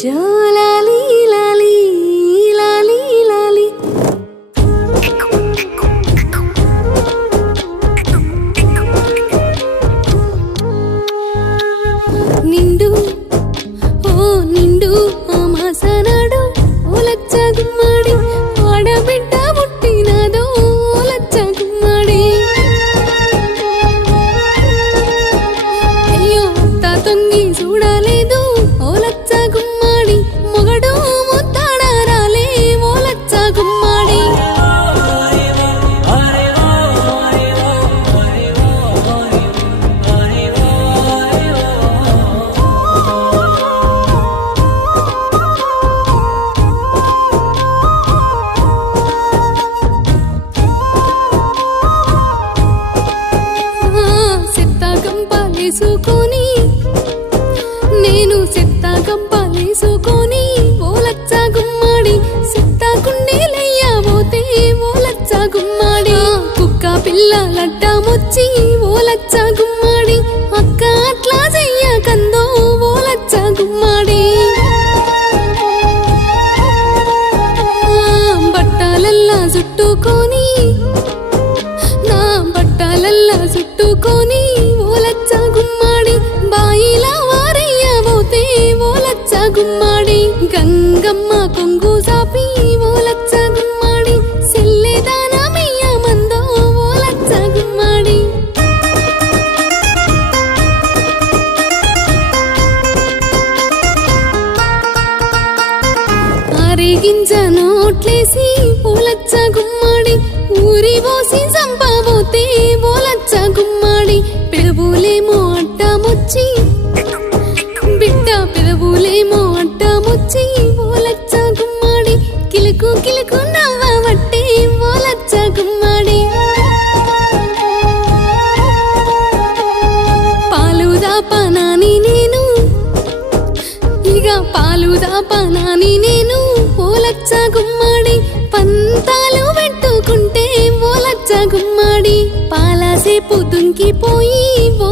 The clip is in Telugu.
జోలాలి లాలి లాలి లాలి నిండు ఓ నిండు ఆమాసనాడు ఓ లచ్చ గుమ్మడి ఆడబిడ్డ పుట్టినదో ఓ లచ్చ గుమ్మడి అయ్యో అత్త తొంగి చూడలేదు ఓ లచ్చ గుమ్మడి మొగడు ముత్తాడ రాలే ఓ లచ్చ గుమ్మడి సెత్తాకంపాలేసుకొని నేను సెత్తాకంపాలేసుకొని ఓ లచ్చ గుమ్మడి సెత్తాకుండేలయ్యబోతే ఓ లచ్చ గుమ్మడి కుక్క పిల్ల లడ్డామొచ్చి ఓ లచ్చ గుమ్మడి అక్క అట్లా చెయ్యకందో ఓ లచ్చ గుమ్మడి బట్టలల్లా చుట్టుకొని నా బట్టలల్లా చుట్టుకొని ఓ లచ్చ గుమ్మడి బాయిలా వారయ్యబోతే ఓ లచ్చ గుమ్మడి గంగమ్మ కొంగు సాపి ఓ లచ్చ గుమ్మడి సెల్లెదానమయ్య మందో ఓ లచ్చ గుమ్మడి అరిగింజ నోట్లేసి ఓ లచ్చ గుమ్మడి ఊరి పోసి సంపాబోతే ఓ లచ్చ గుమ్మడి పిలుపులేమో అడ్డమొచ్చి బిడ్డ పిలుపులేమో అడ్డమొచ్చి ఓ లచ్చ గుమ్మడి కిలుకు కిలుకు నవ్వబట్టే ఓ లచ్చ గుమ్మడి పాలు దాపనాని నేను ఇక పాలు దాపనాని నేను ఓ లచ్చ గుమ్మడి పంతాలు పెట్టుకుంటే ఓ లచ్చ గుమ్మడి పాలసేపు దుంకిపోయి ఓ